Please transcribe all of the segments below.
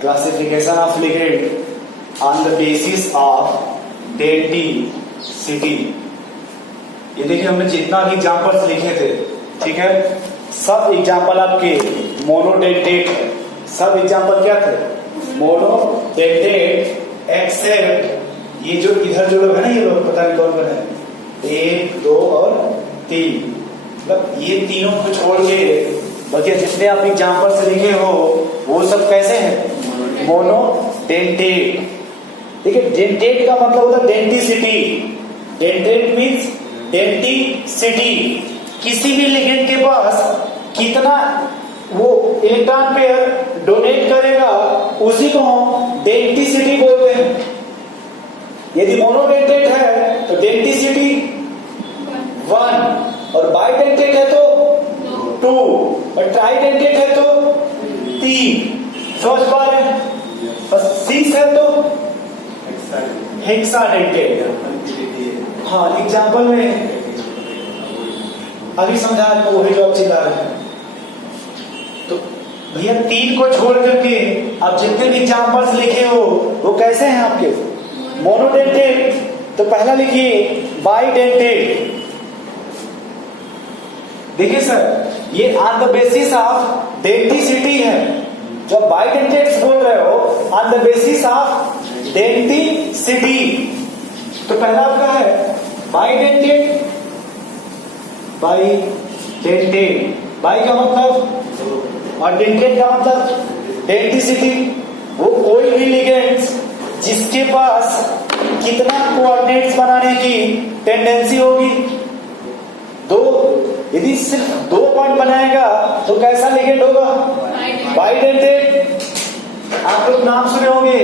Classification of ligand on the basis of denticity. ये देखिए हमने जितना भी एग्जाम्पल्स लिखे थे, ठीक है, सब एग्जाम्पल आपके मोनोडेंटेट है। सब एग्जाम्पल क्या थे? मोनोडेंटेट, एक्सेप्ट ये जो इधर जो लोग है ना, ये लोग पता नहीं कौन कौन है, 1, 2 और 3, मतलब ये तीनों को छोड़ के बाकी जितने आप एग्जाम्पल से लिखे हो वो सब कैसे हैं? मोनोडेंटेट। देखिए डेंटेट का मतलब होता है डेंटिसिटी। Dentate means denticity. किसी भी लिगेंड के पास कितना वो इलेक्ट्रॉन पेयर डोनेट करेगा उसी को हम डेंटिसिटी बोलते हैं। यदि मोनोडेंटेट है तो डेंटिसिटी 1, और बाइडेंटेट है तो 2, और ट्राइडेंटेट है तो 3। समझ पा रहे हैं? और 6 है तो हेक्साडेंटेट। हाँ, एग्जाम्पल में अभी समझा आपको वही जो आप चिल्ला रहे हैं। तो भैया 3 को छोड़ करके आप जितने भी एग्जाम्पल्स लिखे हो वो कैसे हैं आपके? मोनोडेंटेट। तो पहला लिखिए बाइडेंटेट। देखिए सर, ये on the basis of denticity है। जो बाइडेंटेट्स बोल रहे हो on the basis of denticity. तो पहला आपका है बाइडेंटेट। बाइडेंटेट, बाई का मतलब और डेंटेट का मतलब डेंटिसिटी। वो कोई भी लिगेंड्स जिसके पास कितना कोऑर्डिनेट्स बनाने की टेंडेंसी होगी? 2। यदि सिर्फ 2 पॉइंट बनाएगा तो कैसा लिगेंड होगा? बाइडेंटेट। आप लोग नाम सुने होंगे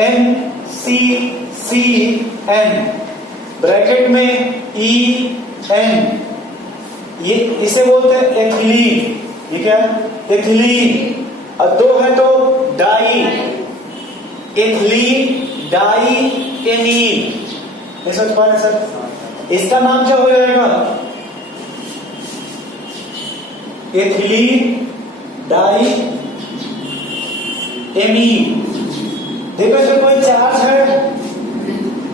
NCCN, ब्रैकेट में EN, ये इसे बोलते हैं एथिलीन। ये क्या है? एथिलीन। और 2 है तो डाई, एथिलीन डाई एनीन। नहीं समझ पा रहे सर? इसका नाम क्या हो जाएगा? Ethylenediamine. देखो इसमें कोई चार्ज है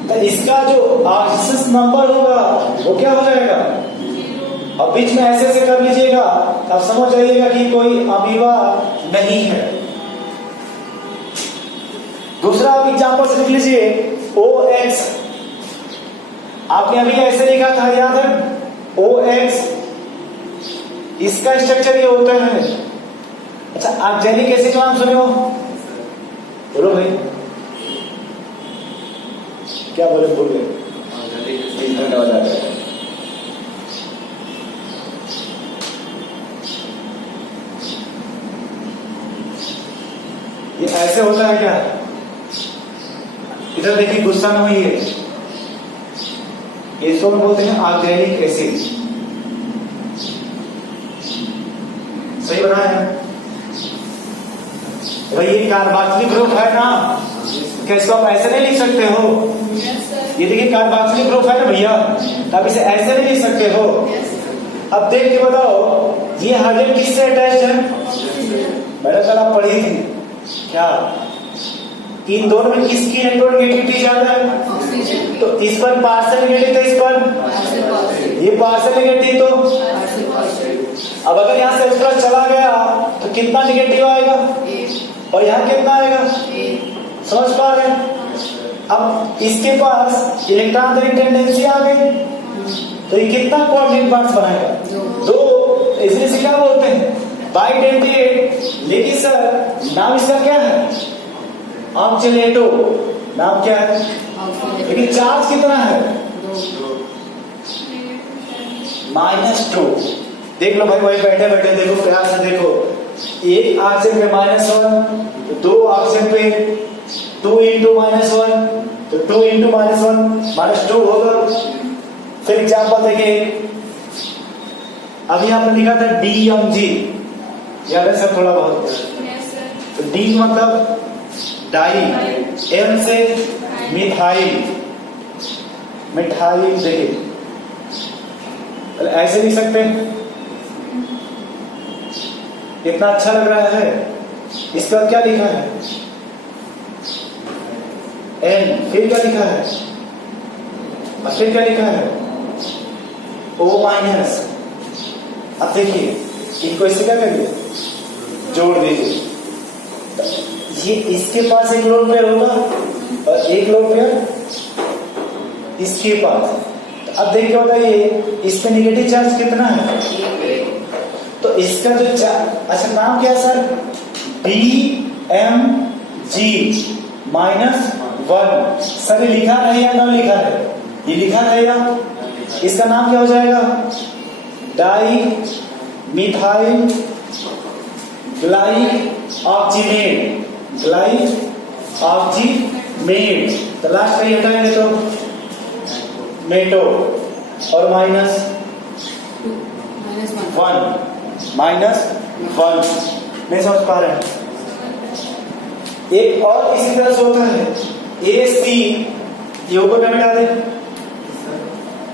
तो इसका जो ऑक्सीजन नंबर होगा वो क्या हो जाएगा? अब बीच में ऐसे कर लीजिएगा, आप समझ जाइएगा कि कोई अमीबा नहीं है। दूसरा आप एग्जांपल से लिख लीजिए OX। आपने अभी ऐसे लिखा था, याद है? OX, इसका स्ट्रक्चर ये होता है। अच्छा, आप जेलिक एसिड नाम सुने हो? बोलो भाई, क्या बोले? भूल गए। धन्यवाद। ये ऐसे होता है क्या? इधर देखिए, गुस्सा में हुई है, इसको हम बोलते हैं ऑर्गेनिक एसिड। सही बनाया है भाई? ये कार्बोक्सिलिक ग्रुप है ना, क्या इसको आप ऐसे नहीं लिख सकते हो? ये देखिए कार्बोक्सिलिक ग्रुप है ना भैया, आप इसे ऐसे नहीं लिख सकते हो। अब देख के बताओ, ये हाइड्रोजन किससे अटैच्ड है? मैंने कल आप पढ़ी थी क्या? इन दोनों में किसकी इलेक्ट्रोनेगेटिविटी ज्यादा है? तो इस पर पार्शियल नेगेटिव है, इस पर ये पार्शियल नेगेटिव। तो अब अगर यहाँ से प्लस चला गया तो कितना नेगेटिव आएगा? और यहाँ कितना आएगा? समझ पा रहे हैं? अब इसके पास इलेक्ट्रॉन देने की टेंडेंसी आ गई, तो ये कितना कोऑर्डिनेट बॉन्ड्स बनाएगा? 2। इसलिए इसे क्या बोलते हैं? बाइडेंटेट। लेकिन सर नाम इसका क्या है? ऑक्सीलेटो। नाम क्या है? लेकिन चार्ज कितना है? -2। देख लो भाई, वही बैठे बैठे देखो, प्यार से देखो। एक ऑक्सीजन पे -1, तो 2 ऑक्सीजन पे 2 × -1, तो 2 × -1 -2 होगा। फिर एग्जाम्पल देखिए, अभी आपने लिखा था DMG, याद है सर? थोड़ा बहुत। तो D मतलब डाई, M से मिथाइल। मिथाइल देखिए, ऐसे लिख सकते हैं। कितना अच्छा लग रहा है, इसके बाद क्या लिखा है? N, फिर क्या लिखा है? और फिर क्या लिखा है? O minus. अब देखिए इनको इससे क्या करिए, जोड़ दीजिए। ये इसके पास एक लोन पेयर होगा और एक लोन पेयर इसके पास। तो अब देखिए बताइए इस पे निगेटिव चार्ज कितना है? तो इसका जो अच्छा नाम क्या है सर? BMG -1। सर ये लिखा है या ना लिखा है? ये लिखा रहेगा। इसका नाम क्या हो जाएगा? Di methyl glyoximate. तो लास्ट का ये हटाएंगे तो मेटो और -1 नहीं समझ पा रहे हैं? एक और इसी तरह से होता है AC। ये ऊपर क्या मिटा दे?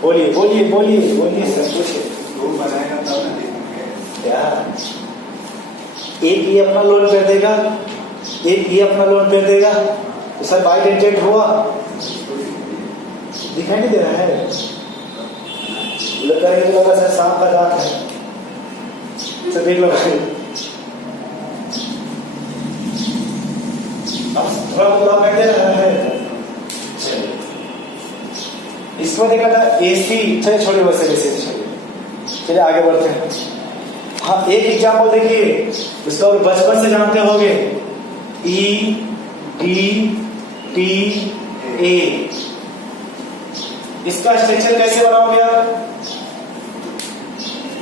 बोलिए बोलिए बोलिए बोलिए सर, पूछिए। क्या एक ये अपना लोन कर देगा, एक ये अपना लोन कर देगा, तो सर बाइडेंटेड हुआ? दिखाई नहीं दे रहा है? लगा तो लगा सर सांप का दांत है। सर देख लो थोड़ा थोड़ा कर दे रहा है। इसमें देखा था AC। चलिए छोड़िए वैसे वैसे चलिए आगे बढ़ते हैं। हाँ एक एग्जाम्पल देखिए, इसको बचपन से जानते होंगे, EDTA। इसका स्ट्रक्चर कैसे बनाओगे आप?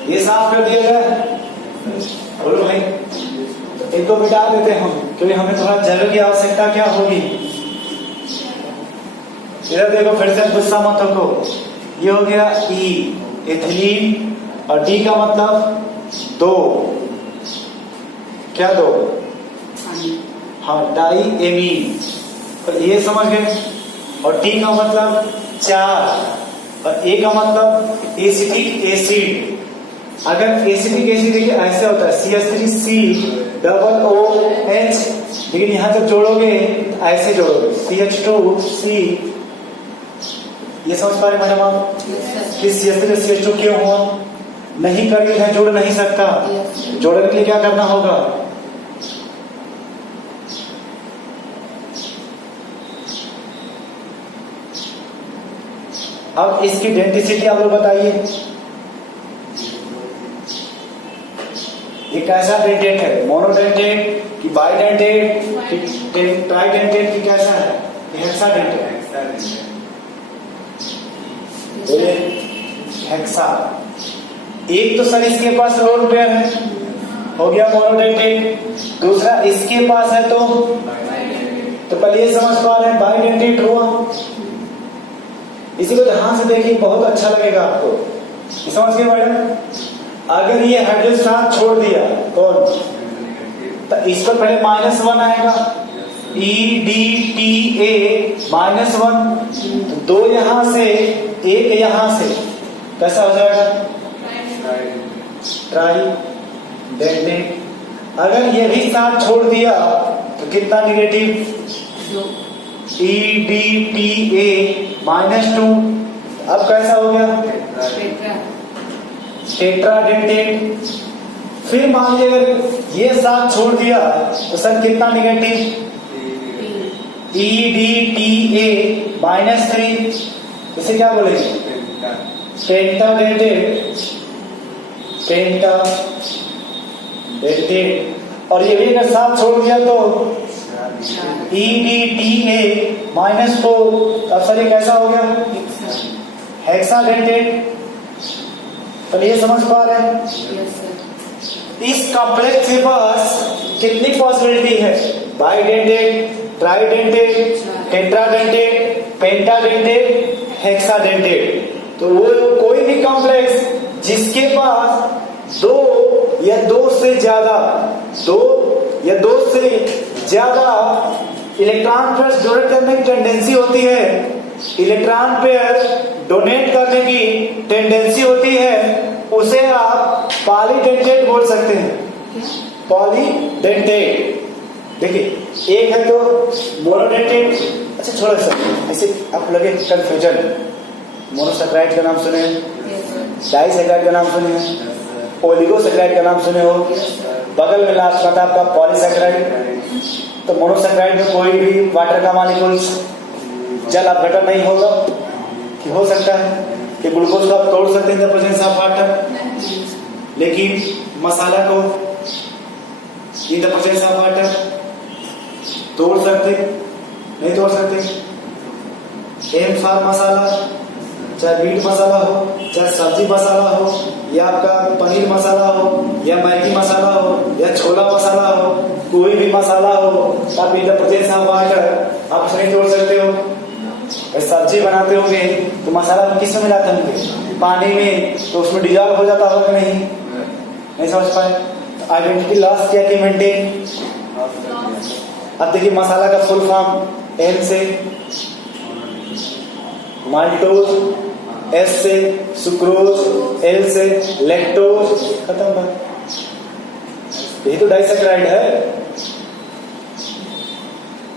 ये साफ कर दिया गया, बोलो भाई। इनको मिटा देते हैं हम, क्योंकि हमें थोड़ा जगह की आवश्यकता क्या होगी। इधर देखो फिर से गुस्सा मत रखो। ये हो गया E, एथिलीन, और D का मतलब 2। क्या 2? हाँ डाई एमीन। तो ये समझ गए। और T का मतलब 4 और A का मतलब एसिटिक एसिड। अगर एसिटिक एसिड देखिए ऐसे होता है CH3COOH, लेकिन यहां जब जोड़ोगे ऐसे जोड़ोगे CH2C। ये समझ पा रहे मैडम आप कि CH3CH2 क्यों हुआ? नहीं करके है, जोड़ नहीं सकता। जोड़ने के लिए क्या करना होगा? अब इसकी डेंसिटी आप लोग बताइए, ये कैसा डेंटेट है? मोनोडेंटेट कि बाइडेंटेट कि ट्राइडेंटेट कि कैसा है? हेक्साडेंटेट। हेक्सा। एक तो सर इसके पास लोन पेयर है, हो गया मोनोडेंटेट। दूसरा इसके पास है तो पहले ये समझ पा रहे हैं बाइडेंटेट हुआ। इसी को ध्यान से देखिए, बहुत अच्छा लगेगा आपको। समझ गए मैडम? अगर ये हाइड्रोजन साथ छोड़ दिया कौन, तो इस पर पहले -1 आएगा, EDTA -1। तो 2 यहां से 1 यहां से, कैसा हो जाएगा? ट्राइडेंटेट। अगर ये भी साथ छोड़ दिया तो कितना निगेटिव? EDTA -2। अब कैसा हो गया? टेट्राडेंटेट। फिर मान लीजिए अगर ये साथ छोड़ दिया तो सर कितना निगेटिव? EDTA -3। इसे क्या बोलेंगे? पेंटाडेंटेट। और ये भी अगर साथ छोड़ दिया तो EDTA -4। अब सर ये कैसा हो गया? हेक्साडेंटेट। तो ये समझ पा रहे हैं? इस कॉम्प्लेक्स के पास कितनी पॉसिबिलिटी है? Bidentate, tridentate, tetradentate, pentadentate, hexadentate. तो वो कोई भी कॉम्प्लेक्स जिसके पास 2 या 2 से ज्यादा इलेक्ट्रॉन पेयर डोनेट करने की टेंडेंसी होती है, इलेक्ट्रॉन पेयर डोनेट करने की टेंडेंसी होती है, उसे आप पॉलीडेंटेट बोल सकते हैं। पॉलीडेंटेट। देखिए एक है तो मोनोडेटेड, अच्छा छोड़ो सर, ऐसे आप लगे कंफ्यूजन। मोनोसेक्राइड का नाम सुने, डाइसेक्राइड का नाम सुने, ओलिगोसेक्राइड का नाम सुने हो, बगल में लास्ट आता आपका पॉलीसेक्राइड। तो मोनोसेक्राइड में कोई भी वाटर का मॉलिक्यूल्स जल अपघटन नहीं होगा, कि हो सकता है कि ग्लूकोज को आप तोड़ सकते हैं in the presence of water, लेकिन मसाला को in the presence of water तोड़ सकते नहीं तोड़ सकते। एम फॉर मसाला, चाहे मीट मसाला हो, चाहे सब्जी मसाला हो, या आपका पनीर मसाला हो, या मैगी मसाला हो, या छोला मसाला हो, कोई भी मसाला हो, आप in the presence of water आप उसे नहीं तोड़ सकते हो। सब्जी बनाते होंगे तो मसाला किस में मिलाते होंगे? पानी में, तो उसमें डिजॉल्व हो जाता होगा कि नहीं समझ पाए। आइडेंटिटी लॉस किया कि मेंटेन। अब देखिए मसाला का फुल फॉर्म, एम से माल्टोज, एस से सुक्रोज, एल से लैक्टोज, खत्म बात। यही तो डाइसेक्राइड है।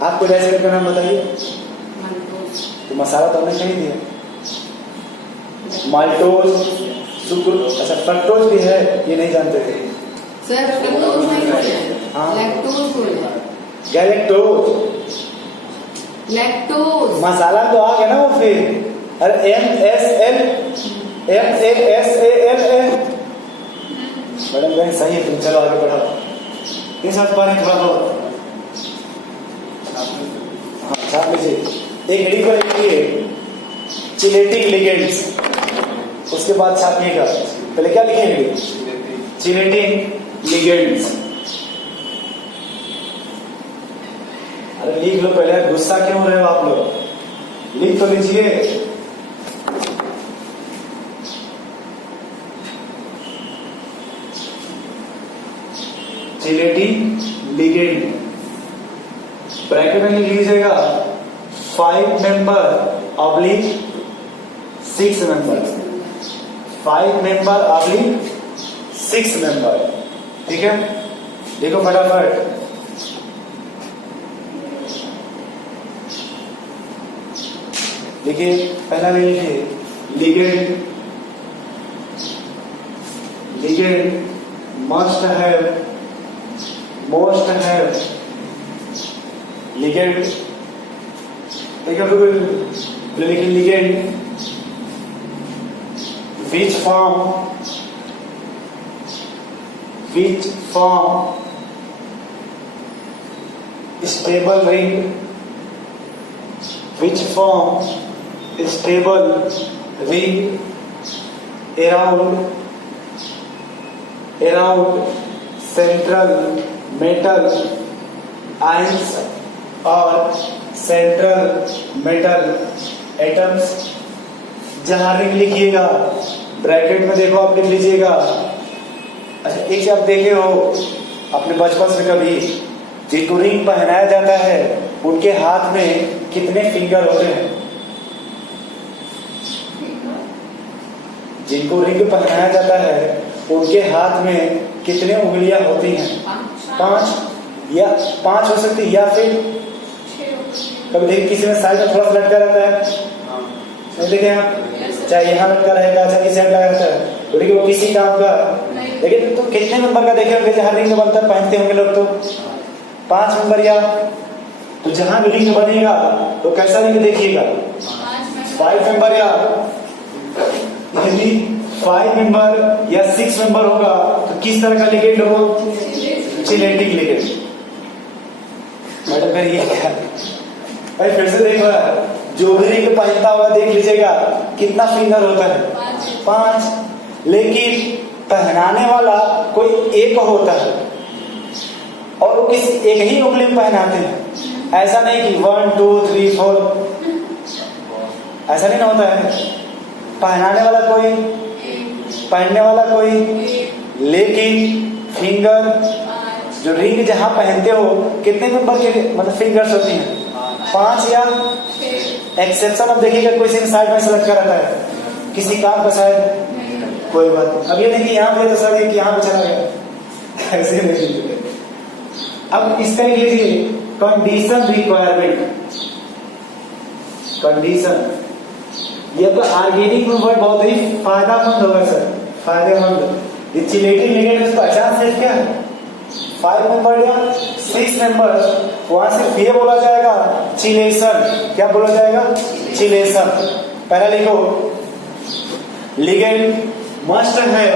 आपको डाइसेक्राइड का नाम बताइए। तो मसाला तो हमने कहीं दिया, माल्टोज, सुक्रोज, अच्छा फ्रक्टोज भी है, ये नहीं जानते थे सर। फ्रक्टोज नहीं है, लैक्टोज बोले। गैलेक्टोज, लैक्टोज मसाला तो आ गया ना वो फिर। अरे M S L, M A S A L A. Madam कहीं सही है, तुम चलो आगे बढ़ाओ। नहीं समझ पा रहे थोड़ा बहुत? हाँ छाप लीजिए। एक हेडिंग पर लिखिए चिलेटिंग लिगेंड्स, उसके बाद छापिएगा। पहले क्या लिखे हेडिंग? Chelating ligands. अरे लिख लो पहले, गुस्सा क्यों रहे हो आप लोग? लिख तो लीजिए। चिलेटिंग लिगेंड ब्रैकेट में लिख लीजिएगा 5 member oblique 6 member, 5 member oblique 6 member. ठीक है, देखो फटाफट। देखिए पहला में लिखिए ligand, ligand must have, most have, ligand. लिखिए ligand which form stable ring, which form stable ring around central metal ions और सेंट्रल मेटल एटम्स। जहां रिंग लिखिएगा ब्रैकेट में देखो आप लिख लीजिएगा। अच्छा एक से आप देखे हो अपने बचपन से कभी, जिनको रिंग पहनाया जाता है उनके हाथ में कितने फिंगर होते हैं? जिनको रिंग पहनाया जाता है उनके हाथ में कितने उंगलियां होती हैं? 5 या 5 हो सकती, या फिर कभी देखिए किसी में साइड में थोड़ा सा लटका रहता है, देखे आप, चाहे यहाँ लटका रहेगा, चाहे किसी लटका रहता है, तो देखिए वो किसी काम का। लेकिन तो कितने नंबर का देखे होंगे जहाँ रिंग बनता पहनते होंगे लोग? तो 5 नंबर या, तो जहां भी रिंग बनेगा तो कैसा रिंग देखिएगा? 5 नंबर या, यदि 5 नंबर या 6 नंबर होगा तो किस तरह का लिगेंड होगा? Chelating ligand. मैडम फिर ये क्या? भाई फिर से देखो, जो भी रिंग पहनता होगा देख लीजिएगा कितना फिंगर होता है? 5। लेकिन पहनाने वाला कोई एक होता है और वो किसी एक ही उंगली में पहनाते हैं। ऐसा नहीं कि 1 2 3 4, ऐसा नहीं ना होता है। पहनाने वाला कोई, पहनने वाला कोई, लेकिन फिंगर जो रिंग जहां पहनते हो कितने नंबर के मतलब फिंगर्स होती हैं? 5 या एक्सेप्शन अब देखिएगा कोई से साइड में सेलेक्ट कर रहा है किसी काम का शायद, कोई बात नहीं। अब ये नहीं कि यहाँ पे तो सर एक यहाँ पे चला गया, ऐसे नहीं। अब इसका लिख लीजिए कंडीशन रिक्वायरमेंट। कंडीशन ये तो ऑर्गेनिक में वर्ड बहुत ही फायदेमंद होगा सर, फायदेमंद। ये चिलेटिंग लिगेंड है, पहचान से क्या है? 5 मेंबर या 6 मेंबर, वहां से ये बोला जाएगा चिलेशन। क्या बोला जाएगा? चिलेशन। पहला लिखो लिगेंड मस्ट है,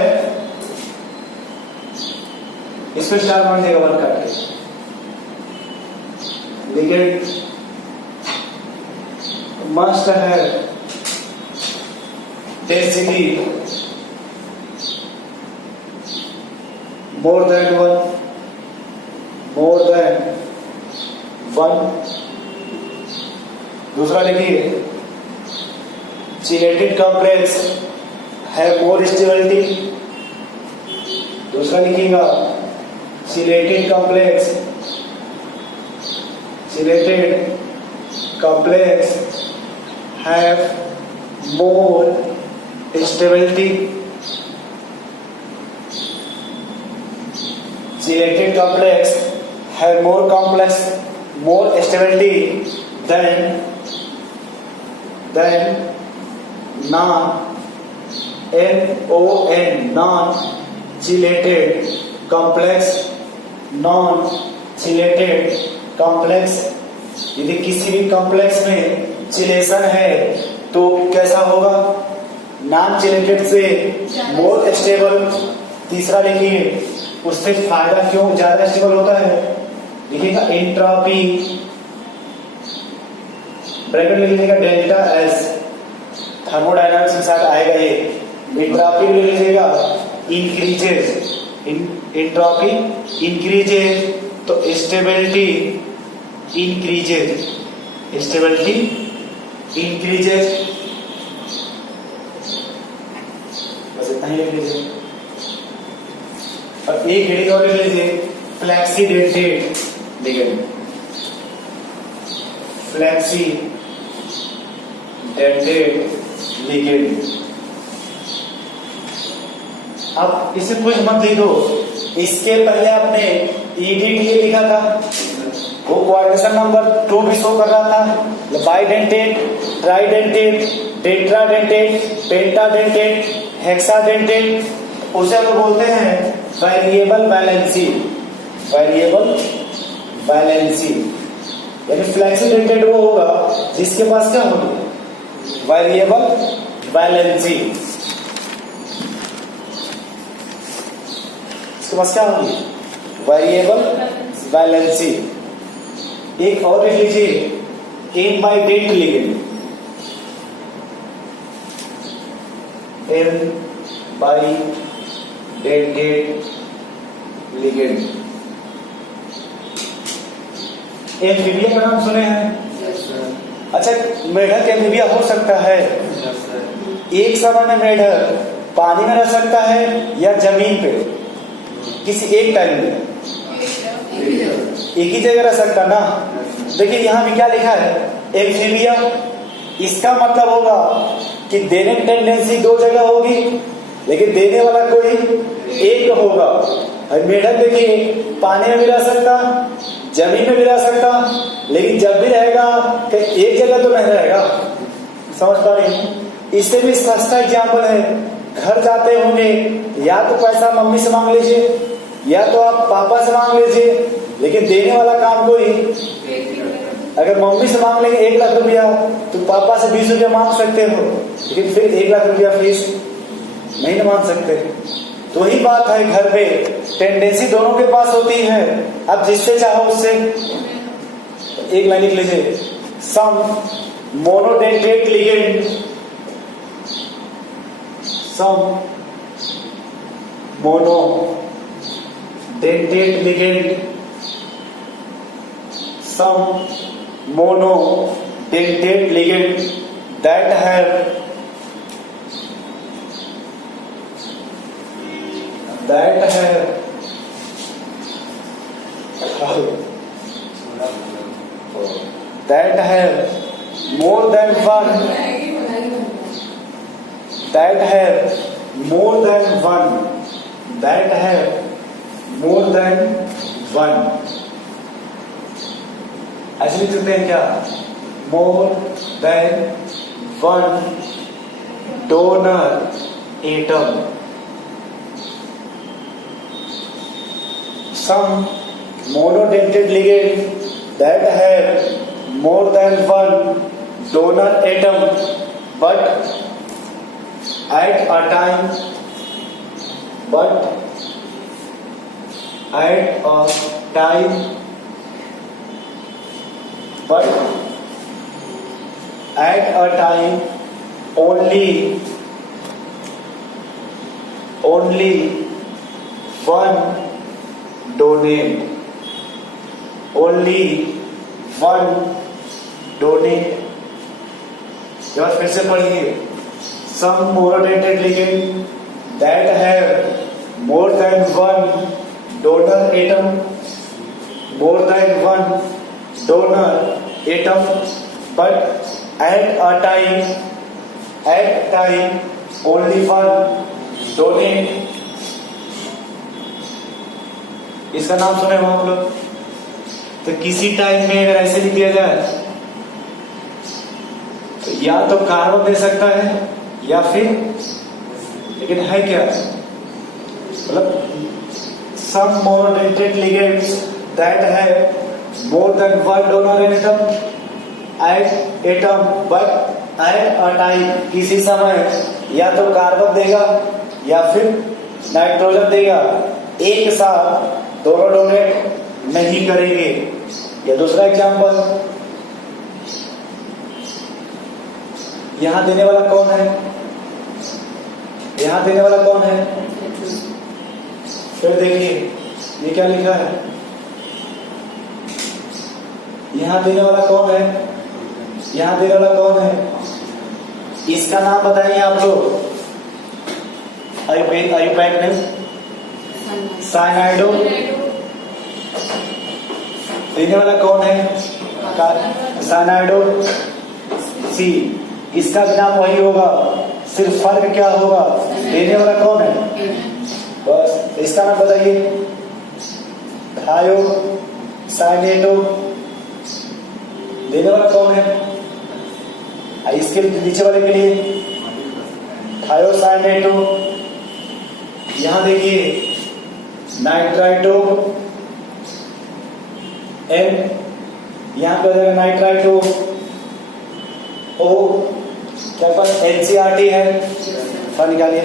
इसको स्टार मान देगा 1 काट के। लिगेंड मस्ट है डेंसिटी more than 1। दूसरा लिखिए चिलेटेड कॉम्प्लेक्स है मोर स्टेबिलिटी। दूसरा लिखिएगा chelated complex have more stability. Chilated complex have more stability than non-chilated complex। यदि किसी भी कॉम्प्लेक्स में चिलेशन है तो कैसा होगा? नॉन चिलेटेड से मोर स्टेबल। तीसरा लिखिए उससे फायदा क्यों ज्यादा स्टेबल होता है? लिखिएगा एंट्रोपी, ब्रैकेट में लिखिएगा डेल्टा एस, थर्मोडायनामिक्स के साथ आएगा ये। एंट्रोपी ले लीजिएगा इंक्रीजेस, एंट्रोपी इंक्रीजेस तो स्टेबिलिटी इंक्रीजेस। बस इतना ही लिख लीजिए। और एक हेडिंग और ले लीजिए फ्लेक्सीडेंटेड लिगेंड। अब इसे कुछ मत लिखो, इसके पहले आपने EDTA लिखा था, वो कोऑर्डिनेशन नंबर 2 भी शो कर रहा था। बाइडेंटेड, ट्राइडेंटेड, टेट्राडेंटेड, पेंटाडेंटेड, हेक्साडेंटेड, उसे हम बोलते हैं वेरिएबल वैलेंसी। यानी फ्लेक्सीडेंटेड वो होगा जिसके पास क्या होगी? Variable valency. इसके पास क्या होगी? Variable valency. एक और लिख लीजिए एम्बाइडेंट लिगेंड। एम्बाइडेंटेड लिगेंड। एम्फीबिया का नाम सुने हैं? अच्छा, मेढक एम्फीबिया हो सकता है। एक समय में मेढक पानी में रह सकता है या जमीन पे, किसी एक टाइम में एक ही जगह रह सकता ना। देखिए यहाँ भी क्या लिखा है? एम्फीबिया। इसका मतलब होगा कि देने की टेंडेंसी 2 जगह होगी, लेकिन देने वाला कोई एक होगा। मेढक देखिए पानी में भी रह सकता, जमीन में भी रह सकता, लेकिन जब भी रहेगा कि एक जगह तो नहीं रहेगा। समझ पा रही हैं? इससे भी सस्ता एग्जाम्पल है, घर जाते होंगे, या तो पैसा मम्मी से मांग लीजिए या तो आप पापा से मांग लीजिए, लेकिन देने वाला काम कोई। अगर मम्मी से मांग लेंगे 1 लाख रुपया तो पापा से 20 रुपया मांग सकते हो, लेकिन फिर 1 लाख रुपया फीस नहीं मांग सकते। तो वही बात है, घर पे टेंडेंसी दोनों के पास होती है। अब जिससे चाहो उससे एक लाइन लिख लीजिए, some monodentate ligand, some monodentate ligand, some monodentate ligand that have more than one ऐसे लिख सकते हैं क्या? More than one donor atom. Some monodentate ligand that have more than one donor atom, but at a time, only one donate. और फिर से पढ़िए. Some monodentate ligand that have more than one donor atom, but at a time only one donate. इसका नाम सुने हो आप लोग? तो किसी टाइम में अगर ऐसे लिख दिया जाए तो या तो कार्बन दे सकता है या फिर, लेकिन है क्या? मतलब some monodentate ligands that have more than one donor atom but at a time, किसी समय या तो कार्बन देगा या फिर नाइट्रोजन देगा, एक साथ दोनों डोनेट नहीं करेंगे. या दूसरा एग्जांपल, यहां देने वाला कौन है? फिर देखिए ये क्या लिखा है. यहां देने वाला कौन है? इसका नाम बताइए आप लोग. आयुपैक ने साइनाइडो. देने वाला कौन है? साइनाइडो सी. इसका भी नाम वही होगा, सिर्फ फर्क क्या होगा? देने वाला कौन है? बस इसका नाम बताइए. थायो साइनेटो. देने वाला कौन है? इसके नीचे वाले के लिए थायोसाइनेटो. यहां देखिए नाइट्राइटो एन, यहां पे हो जाएगा नाइट्राइटो ओ. क्या पास एनसीईआरटी है? निकालिए.